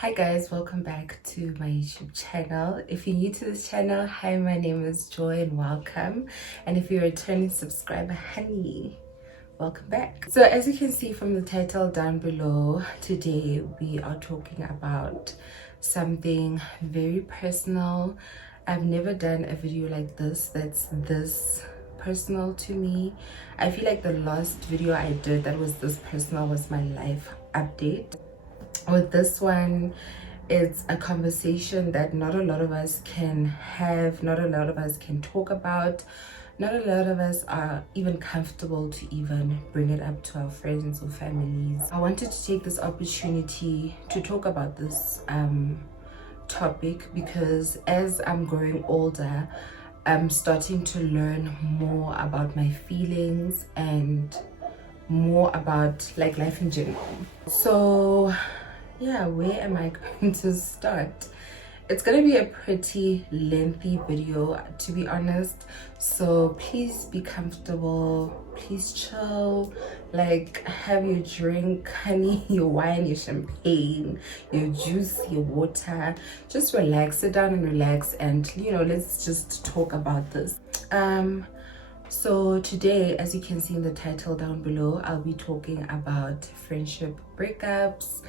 Hi guys, welcome back to my YouTube channel. If you're new to this channel, hi, my name is Joy and welcome. And if you're a returning subscriber, honey, welcome back. So as you can see from the title down below, today we are talking about something very personal. I've never done a video like that's this personal to me. I feel like the last video I did that was this personal was my life update. With this one, it's a conversation that not a lot of us can have, not a lot of us can talk about, not a lot of us are even comfortable to even bring it up to our friends or families. I wanted to take this opportunity to talk about this topic because as I'm growing older, I'm starting to learn more about my feelings and more about like life in general. So yeah, where am I going to start? It's gonna be a pretty lengthy video, to be honest, so please be comfortable, please chill, like have your drink, honey, your wine, your champagne, your juice, your water. Just relax, sit down and relax, and let's just talk about this. So today, as you can see in the title down below, I'll be talking about friendship breakups,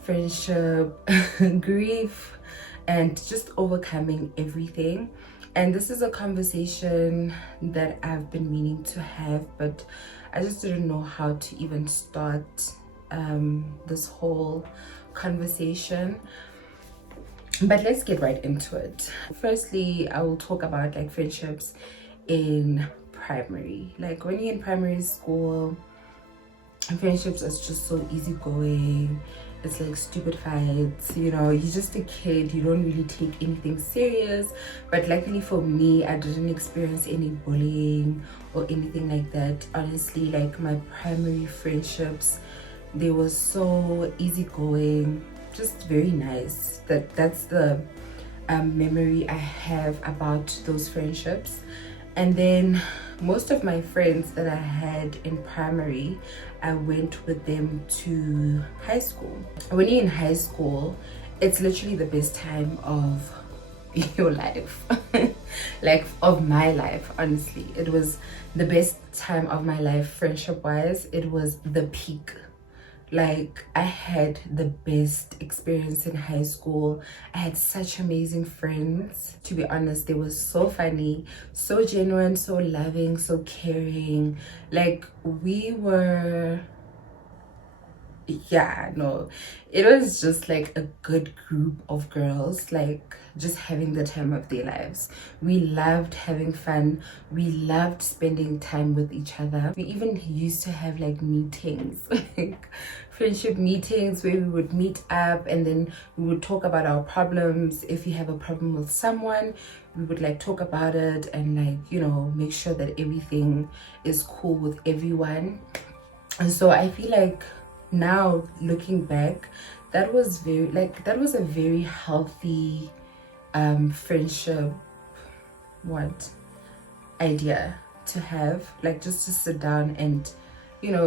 friendship grief, and just overcoming everything. And this is a conversation that I've been meaning to have, but I just didn't know how to even start this whole conversation. But let's get right into it. Firstly, I will talk about like friendships in primary. Like when you're in primary school, friendships is just so easygoing. It's like stupid fights, you're just a kid, you don't really take anything serious. But luckily for me, I didn't experience any bullying or anything like that. Honestly, like my primary friendships, they were so easygoing, just very nice. That's the memory I have about those friendships. And then most of my friends that I had in primary, I went with them to high school. When you're in high school, it's literally the best time of your life. Like of my life, honestly. It was the best time of my life friendship wise. It was the peak. Like I had the best experience in high school. I had such amazing friends. To be honest, they were so funny, so genuine, so loving, so caring. Like we were, it was just like a good group of girls, like just having the time of their lives. We loved having fun, we loved spending time with each other. We even used to have like meetings, like friendship meetings, where we would meet up and then we would talk about our problems. If you have a problem with someone, we would like talk about it and like make sure that everything is cool with everyone. And so I feel like now looking back, that was a very healthy friendship idea to have, like just to sit down and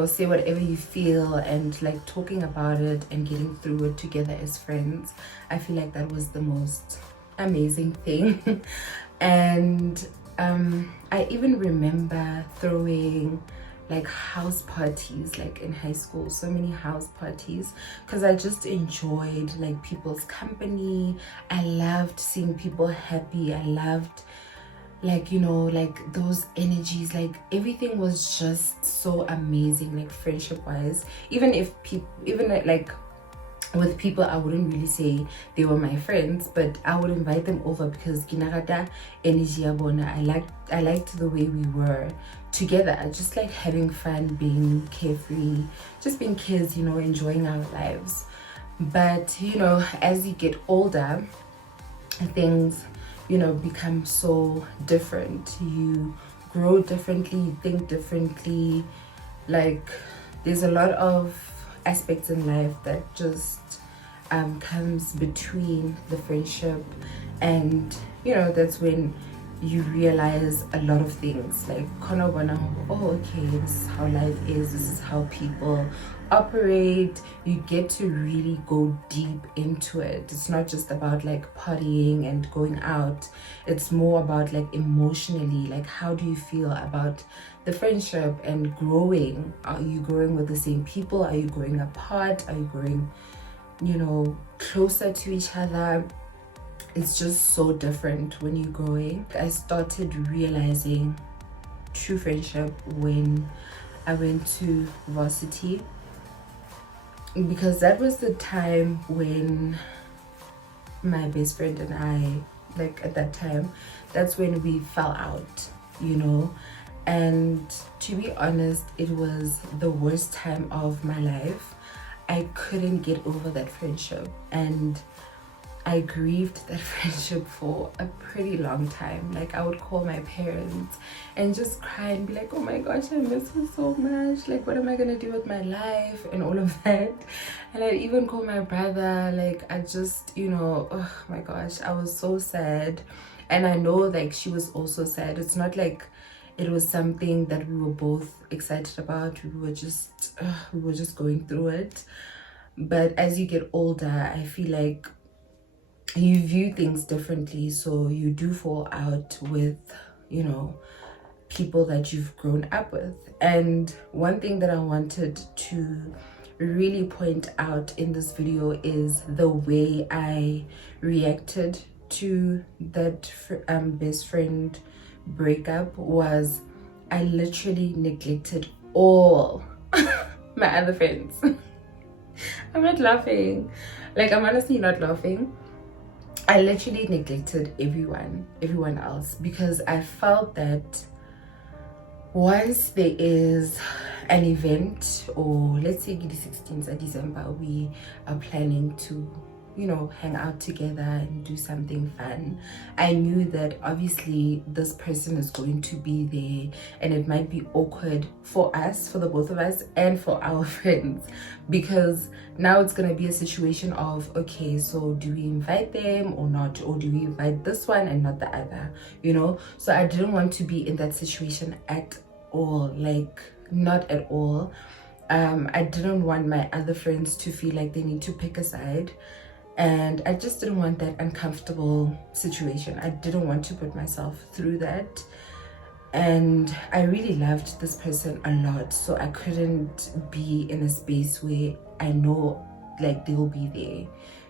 say whatever you feel and like talking about it and getting through it together as friends. I feel like that was the most amazing thing. And I even remember throwing like house parties, like in high school, so many house parties, because I just enjoyed like people's company. I loved seeing people happy. I loved like like those energies. Like everything was just so amazing, like friendship wise. Even like with people I wouldn't really say they were my friends, but I would invite them over because kinagata energy abona. I liked the way we were together, just like having fun, being carefree, just being kids, enjoying our lives. But as you get older, things become so different. You grow differently, you think differently. Like there's a lot of aspects in life that just comes between the friendship, and that's when you realize a lot of things. Like, oh, okay, this is how life is, this is how people operate. You get to really go deep into it. It's not just about like partying and going out, it's more about like emotionally, like how do you feel about the friendship and growing. Are you growing with the same people? Are you growing apart? Are you growing, you know, closer to each other? It's just so different when you're growing. I started realizing true friendship when I went to varsity, because that was the time when my best friend and I, like at that time, that's when we fell out, you know. And to be honest, it was the worst time of my life. I couldn't get over that friendship, and I grieved that friendship for a pretty long time. Like, I would call my parents and just cry and be like, oh my gosh, I miss her so much. Like, what am I gonna do with my life and all of that? And I'd even call my brother. Like, I just, you know, oh my gosh, I was so sad. And I know like she was also sad. It's not like it was something that we were both excited about. We were just going through it. But as you get older, I feel like you view things differently, so you do fall out with, you know, people that you've grown up with. And one thing that I wanted to really point out in this video is the way I reacted to that best friend breakup. Was I literally neglected all my other friends. I'm not laughing, like I'm honestly not laughing. I literally neglected everyone else, because I felt that once there is an event, or let's say the 16th of December, we are planning to, you know, hang out together and do something fun, I knew that obviously this person is going to be there, and it might be awkward for us, for the both of us, and for our friends, because now it's going to be a situation of, okay, so do we invite them or not, or do we invite this one and not the other, you know? So I didn't want to be in that situation at all, like not at all. I didn't want my other friends to feel like they need to pick a side, and I just didn't want that uncomfortable situation. I didn't want to put myself through that. And I really loved this person a lot, so I couldn't be in a space where I know like they will be there,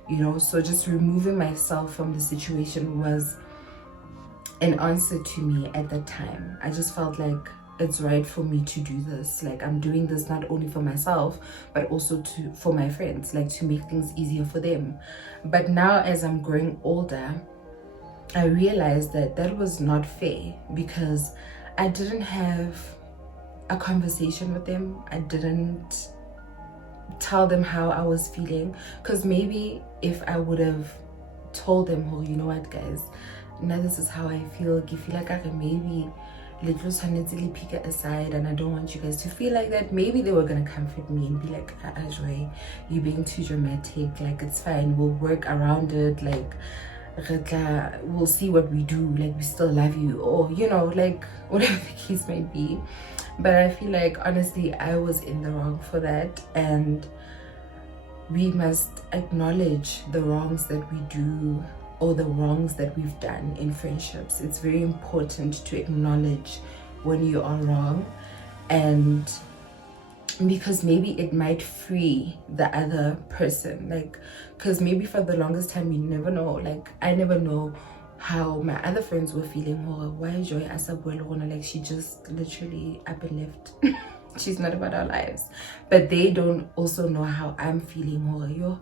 you know. So just removing myself from the situation was an answer to me at that time. I just felt like it's right for me to do this. Like, I'm doing this not only for myself, but also for my friends, like to make things easier for them. But now as I'm growing older, I realized that that was not fair, because I didn't have a conversation with them. I didn't tell them how I was feeling, because maybe if I would have told them, oh, you know what guys, now this is how I feel, like I can maybe pick it aside, and I don't want you guys to feel like that, maybe they were gonna comfort me and be like, Joy, you're being too dramatic, like it's fine, we'll work around it, like we'll see what we do, like we still love you, or you know, like whatever the case might be. But I feel like honestly I was in the wrong for that, and we must acknowledge the wrongs that we do, or the wrongs that we've done in friendships. It's very important to acknowledge when you are wrong, and because maybe it might free the other person, like, because maybe for the longest time you never know, like I never know how my other friends were feeling. Oh, why Joy Asabwelona, like she just literally up and left. She's not about our lives, but they don't also know how I'm feeling. Oh, yo,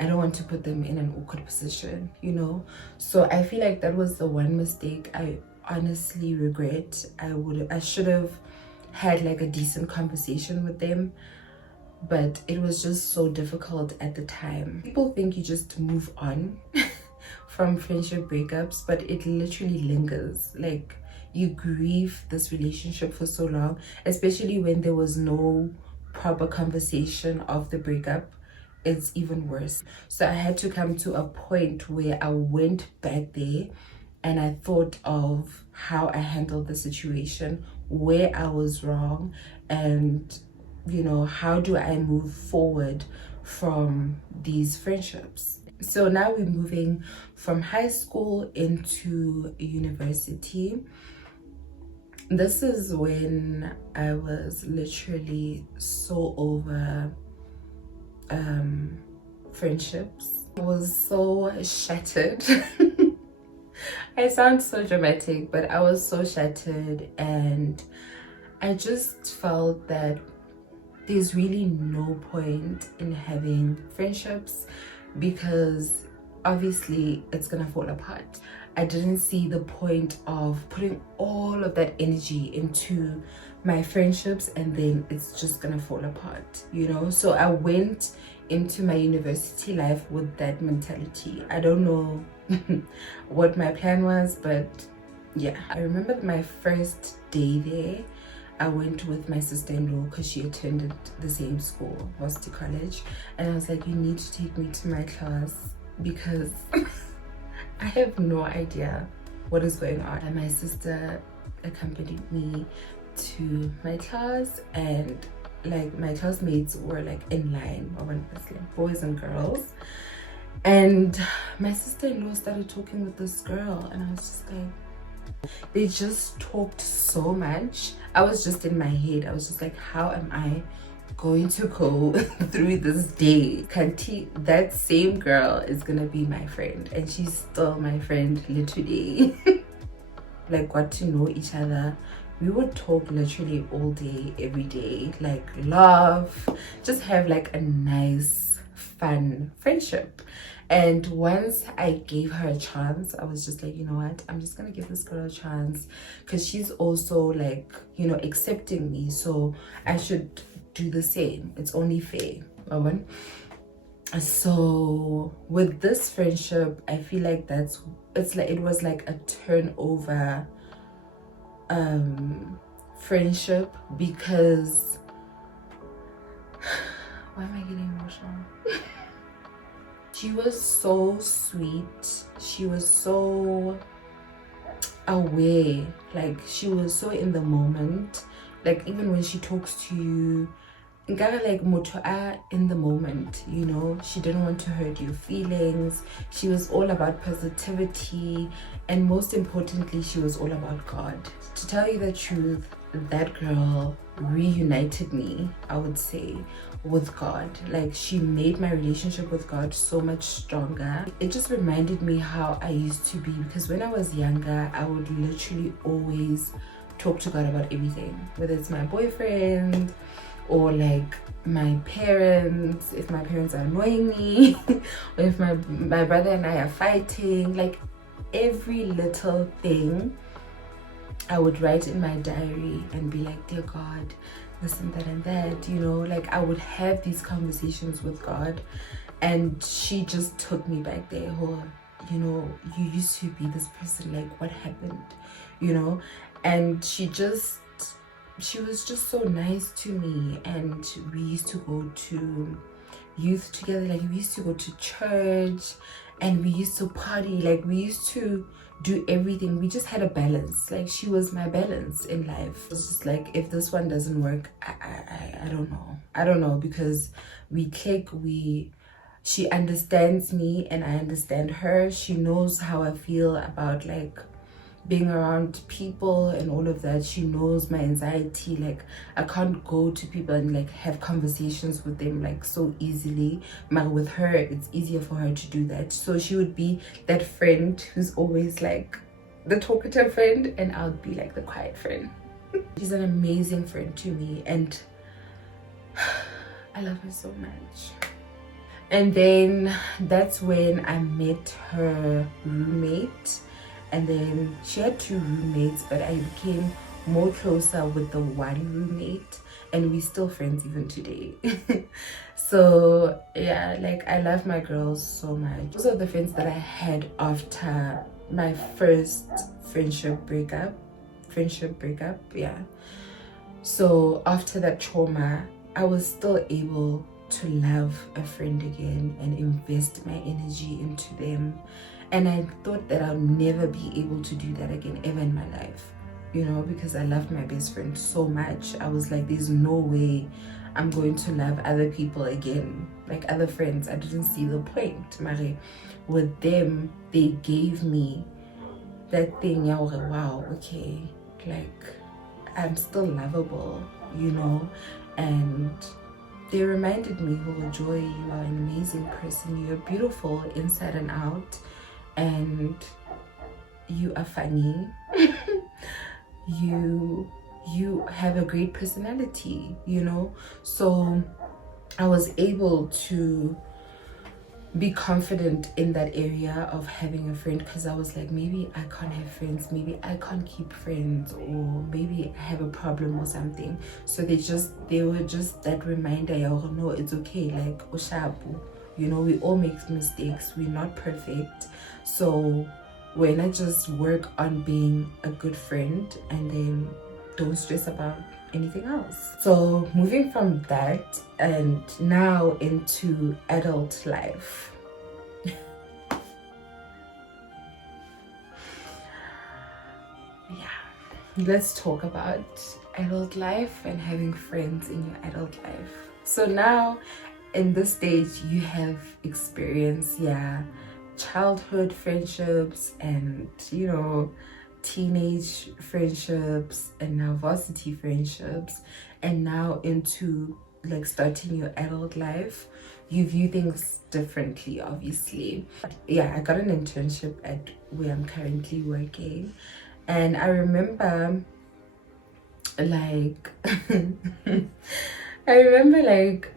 I don't want to put them in an awkward position, you know. So I feel like that was the one mistake I honestly regret. I should have had like a decent conversation with them, but it was just so difficult at the time. People think you just move on from friendship breakups, but it literally lingers. Like, you grieve this relationship for so long, especially when there was no proper conversation of the breakup. It's even worse. So I had to come to a point where I went back there and I thought of how I handled the situation, where I was wrong, and how do I move forward from these friendships. So now we're moving from high school into university. This is when I was literally so over friendships. I was so shattered. I sound so dramatic, but I was so shattered, and I just felt that there's really no point in having friendships because obviously it's gonna fall apart. I didn't see the point of putting all of that energy into my friendships and then it's just gonna fall apart, So I went into my university life with that mentality. I don't know what my plan was, but yeah. I remember my first day there, I went with my sister-in-law because she attended the same school, Varsity College, and I was like, you need to take me to my class because I have no idea what is going on. And my sister accompanied me to my class, and like my classmates were like in line, boys and girls, and my sister-in-law started talking with this girl, and I was just like, they just talked so much. I was just in my head, I was just like, how am I going to go through this day? Kanti, that same girl is gonna be my friend, and she's still my friend literally. Like, got to know each other. We would talk literally all day, every day, like laugh, just have like a nice, fun friendship. And once I gave her a chance, I was just like, you know what, I'm just gonna give this girl a chance because she's also like, accepting me, so I should do the same. It's only fair. So with this friendship, I feel like it was like a turnover friendship because why am I getting emotional? She was so sweet, she was so aware, like she was so in the moment. Like even when she talks to you, like in the moment, she didn't want to hurt your feelings. She was all about positivity, and most importantly, she was all about God. To tell you the truth, that girl reunited me, I would say, with God. Like, she made my relationship with God so much stronger. It just reminded me how I used to be, because when I was younger, I would literally always talk to God about everything, whether it's my boyfriend or like my parents, if my parents are annoying me, or if my brother and I are fighting. Like, every little thing I would write in my diary and be like, dear God, this and that, like I would have these conversations with God. And she just took me back there. You used to be this person, like what happened, and she was just so nice to me. And we used to go to youth together, like we used to go to church, and we used to party, like we used to do everything. We just had a balance. Like, she was my balance in life. It's just like, if this one doesn't work, I don't know, because we click. She understands me and I understand her. She knows how I feel about like being around people and all of that. She knows my anxiety. Like, I can't go to people and like have conversations with them like so easily, but with her it's easier for her to do that. So she would be that friend who's always like the talkative friend, and I'll be like the quiet friend. She's an amazing friend to me, and I love her so much. And then that's when I met her roommate. And then she had 2 roommates, but I became more closer with the one roommate, and we're still friends even today. So yeah, like I love my girls so much. Those are the friends that I had after my first friendship breakup, yeah. So after that trauma, I was still able to love a friend again and invest my energy into them. And I thought that I'll never be able to do that again ever in my life, you know, because I loved my best friend so much. I was like, there's no way I'm going to love other people again, like other friends. I didn't see the point. Mari, with them, they gave me that thing. Wow, okay, like I'm still lovable, you know. And they reminded me, oh Joy, you are an amazing person, you're beautiful inside and out, and you are funny. you have a great personality, you know. So I was able to be confident in that area of having a friend, because I was like, maybe I can't have friends, maybe I can't keep friends, or maybe I have a problem or something. So they were just that reminder, oh no, it's okay, like oshapu, you know, we all make mistakes, we're not perfect. So why not just work on being a good friend and then don't stress about anything else. So moving from that and now into adult life. Yeah, let's talk about adult life and having friends in your adult life. So now in this stage you have experienced, yeah, childhood friendships and, you know, teenage friendships, and now varsity friendships, and now into like starting your adult life. You view things differently, obviously. Yeah, I got an internship at where I'm currently working, and I remember like I remember like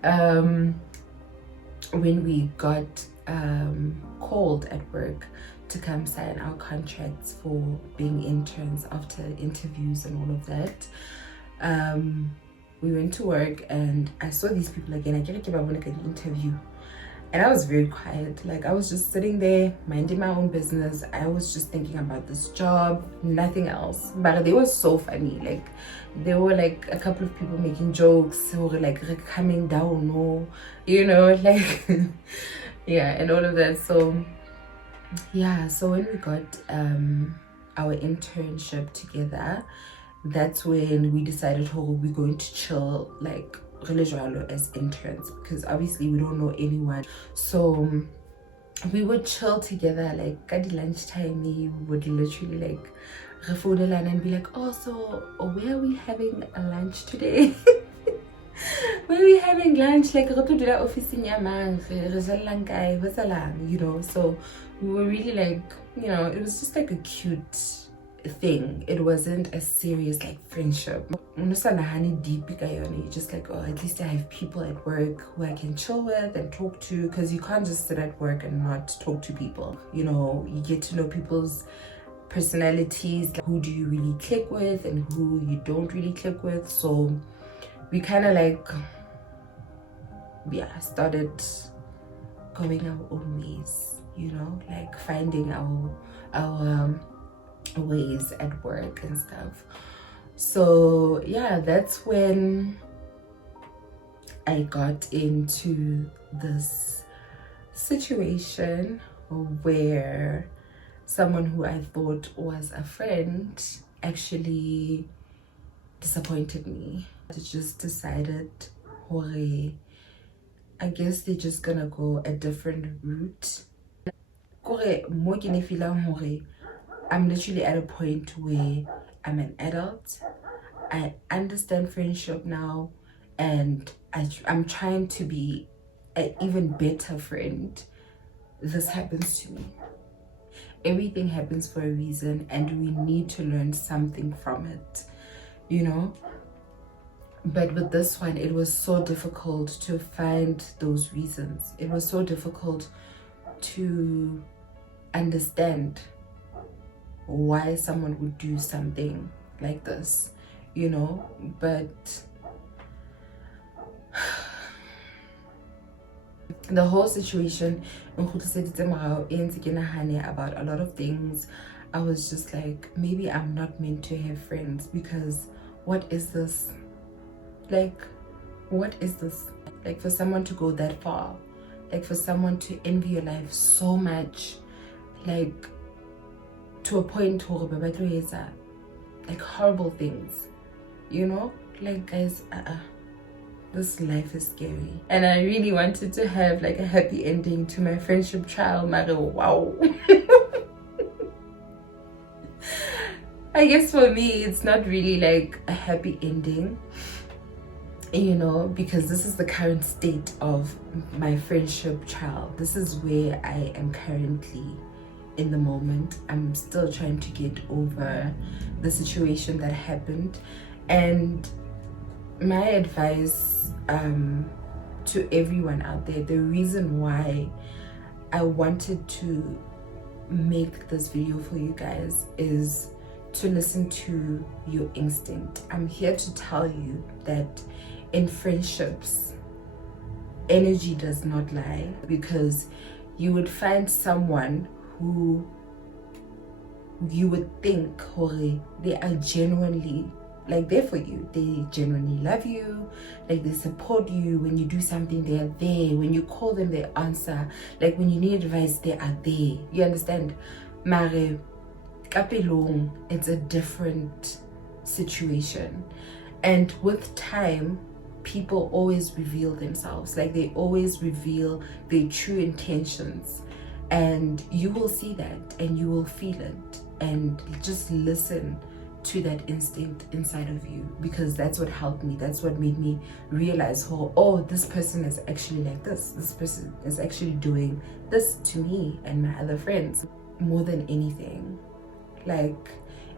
when we got called at work to come sign our contracts for being interns after interviews and all of that. We went to work and I saw these people again. I didn't give up on an interview, and I was very quiet. Like I was just sitting there minding my own business. I was just thinking about this job, nothing else. But they were so funny. Like there were like a couple of people making jokes or like coming down, or you know, like yeah, and all of that. So yeah, so when we got our internship together, that's when we decided, oh, we're going to chill like really jalo as interns, because obviously we don't know anyone. So we would chill together, like at the lunchtime we would literally like refodelana and be like, oh, so where are we having a lunch today? Where are we having lunch? Like office in you know. So we were really like, you know, it was just like a cute thing. It wasn't a serious like friendship. You just like, oh, at least I have people at work who I can chill with and talk to, because you can't just sit at work and not talk to people. You know, you get to know people's personalities, like who do you really click with and who you don't really click with. So we kind of like, yeah, started going our own ways, you know, like finding our ways at work and stuff. So yeah, that's when I got into this situation where someone who I thought was a friend actually disappointed me. I just decided, hore, I guess they're just gonna go a different route. I'm literally at a point where I'm an adult. I understand friendship now, and I'm trying to be an even better friend. This happens to me. Everything happens for a reason, and we need to learn something from it, you know. But with this one, it was so difficult to find those reasons. It was so difficult to understand why someone would do something like this, you know. But the whole situation about a lot of things, I was just like, maybe I'm not meant to have friends, because what is this? Like, what is this? like for someone to go that far, like for someone to envy your life so much, like to a point where like horrible things, you know, like guys, this life is scary. And I really wanted to have like a happy ending to my friendship trial, Mario. Wow. I guess for me it's not really like a happy ending, you know, because this is the current state of my friendship trial. This is where I am currently in the moment. I'm still trying to get over the situation that happened. And my advice to everyone out there, the reason why I wanted to make this video for you guys is to listen to your instinct. I'm here to tell you that in friendships, energy does not lie, because you would find someone who you would think they are genuinely like there for you. They genuinely love you, like they support you. When you do something, they are there. When you call them, they answer. Like when you need advice, they are there. You understand? Mare kapelong, it's a different situation. And with time, people always reveal themselves. Like they always reveal their true intentions, and you will see that and you will feel it. And just listen to that instinct inside of you, because that's what helped me. That's what made me realize, oh, this person is actually like this. This person is actually doing this to me and my other friends. More than anything, like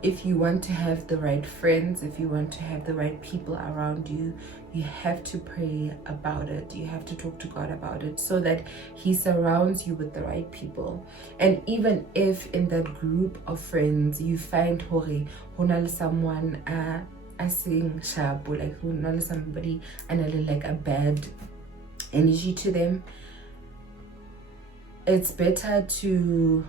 if you want to have the right friends, if you want to have the right people around you, you have to pray about it. You have to talk to God about it, so that He surrounds you with the right people. And even if in that group of friends you find someone asing sharp, or like somebody and like a bad energy to them, it's better to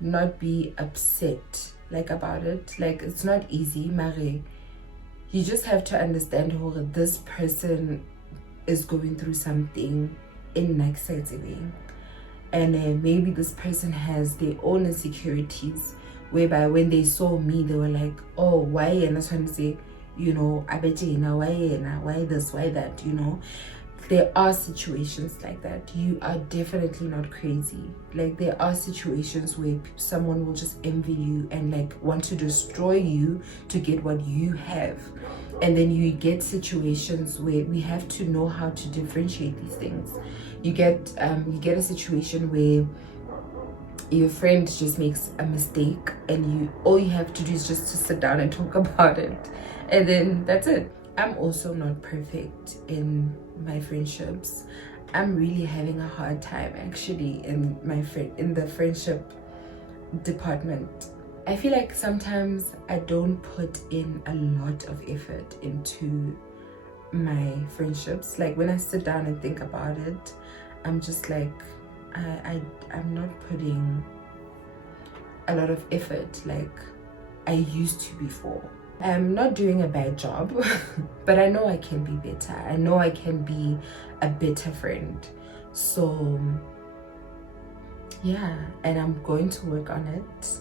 not be upset like about it. Like it's not easy, Marie. You just have to understand how this person is going through something in next setting, and maybe this person has their own insecurities, whereby when they saw me, they were like, oh, why? And I was trying to say, you know, I bet you know why this, why that, you know. There are situations like that. You are definitely not crazy. Like there are situations where someone will just envy you and like want to destroy you to get what you have. And then you get situations where we have to know how to differentiate these things. You get a situation where your friend just makes a mistake, and all you have to do is just to sit down and talk about it, and then that's it. I'm also not perfect in my friendships. I'm really having a hard time actually in the friendship department. I feel like sometimes I don't put in a lot of effort into my friendships. Like when I sit down and think about it, I'm just like, I'm not putting a lot of effort like I used to before. I'm not doing a bad job, but I know I can be better. I know I can be a better friend. So yeah, and I'm going to work on it.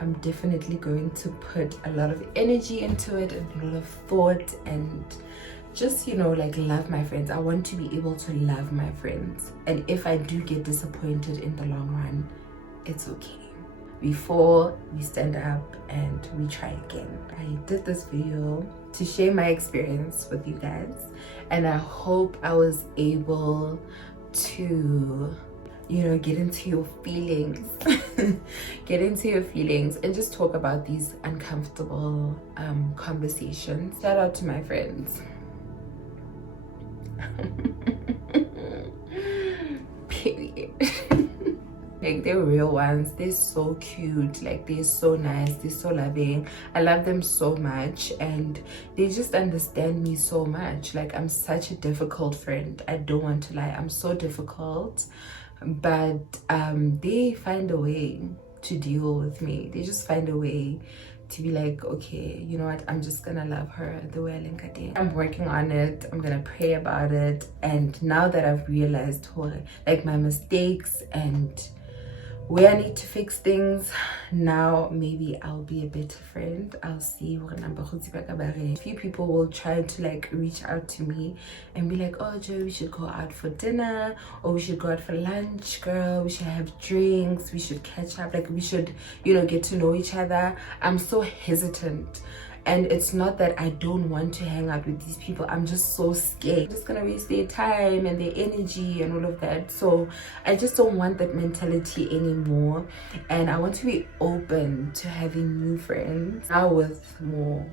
I'm definitely going to put a lot of energy into it and a lot of thought, and just, you know, like love my friends. I want to be able to love my friends. And if I do get disappointed in the long run, it's okay. Before we stand up and we try again. I did this video to share my experience with you guys, and I hope I was able to, you know, get into your feelings and just talk about these uncomfortable conversations. Shout out to my friends. Period. Like they're real ones. They're so cute. Like they're so nice. They're so loving. I love them so much, and they just understand me so much. Like I'm such a difficult friend. I don't want to lie. I'm so difficult, but they find a way to deal with me. They just find a way to be like, okay, you know what, I'm just gonna love her the way I link her. I'm working on it. I'm gonna pray about it. And now that I've realized like my mistakes and where I need to fix things, now maybe I'll be a better friend. I'll see. A few people will try to like reach out to me and be like, oh Joy, we should go out for dinner, or we should go out for lunch, girl, we should have drinks, we should catch up, like we should, you know, get to know each other. I'm so hesitant. And it's not that I don't want to hang out with these people, I'm just so scared. I'm just gonna waste their time and their energy and all of that. So I just don't want that mentality anymore, and I want to be open to having new friends now with more,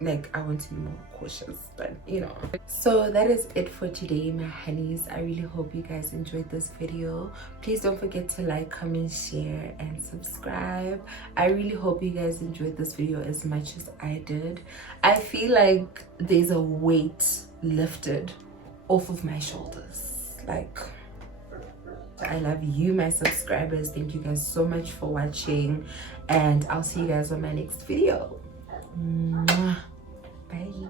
like, I want to be more cautious, but you know. So that is it for today, my honeys. I really hope you guys enjoyed this video. Please don't forget to like, comment, share, and subscribe. I really hope you guys enjoyed this video as much as I did. I feel like there's a weight lifted off of my shoulders. Like, I love you, my subscribers. Thank you guys so much for watching, and I'll see you guys on my next video. Mwah. Bye.